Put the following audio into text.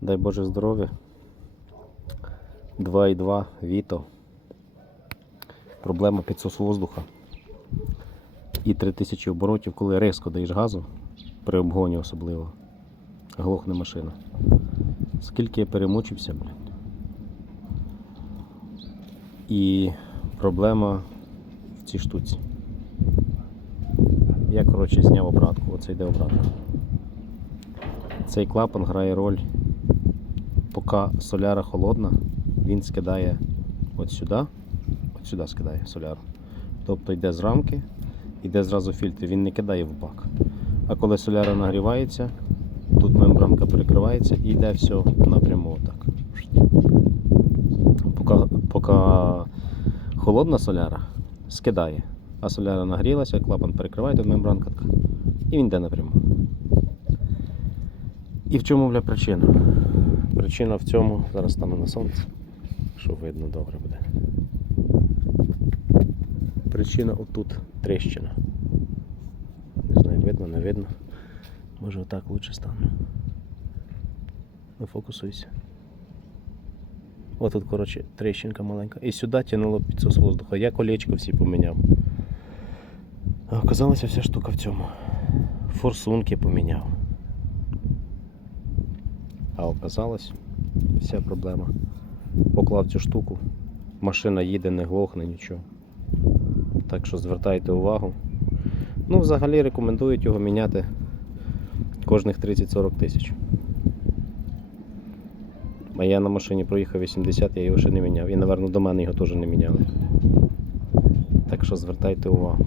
Дай Боже здоров'я. 2,2 Віто. Проблема підсос воздуха. І 3000 оборотів, коли різко даєш газу, при обгоні особливо. Глохне машина. Скільки я перемучився, блін. І проблема в цій штуці. Я, коротше, зняв обратку, оце йде обратка. Цей клапан грає роль, поки соляра холодна, він скидає от сюди, от сюди скидає соляру. Тобто йде з рамки, йде зразу фільтр, він не кидає в бак. А коли соляра нагрівається, тут мембранка перекривається і йде все напряму отак. Поки, поки холодна соляра скидає, а соляра нагрілася, клапан перекриває, тут мембранка така, і він йде напряму. І в чому бля причина? Причина в цьому, зараз стану на сонце, що видно добре буде. Причина отут тріщина. Не знаю, видно, не видно. Може отак лучше стану. Не фокусуйся. Ось тут, коротше, тріщинка маленька. І сюди тянуло підсос воздуха. Я колечко всі поміняв. А оказалася вся штука в цьому. Форсунки поміняв. А оказалось, вся проблема. Поклав цю штуку, машина їде, не глохне, нічого. Так що звертайте увагу. Ну, взагалі рекомендують його міняти кожних 30-40 тисяч. А я на машині проїхав 80, я його ще не міняв. І, напевно, до мене його теж не міняли. Так що звертайте увагу.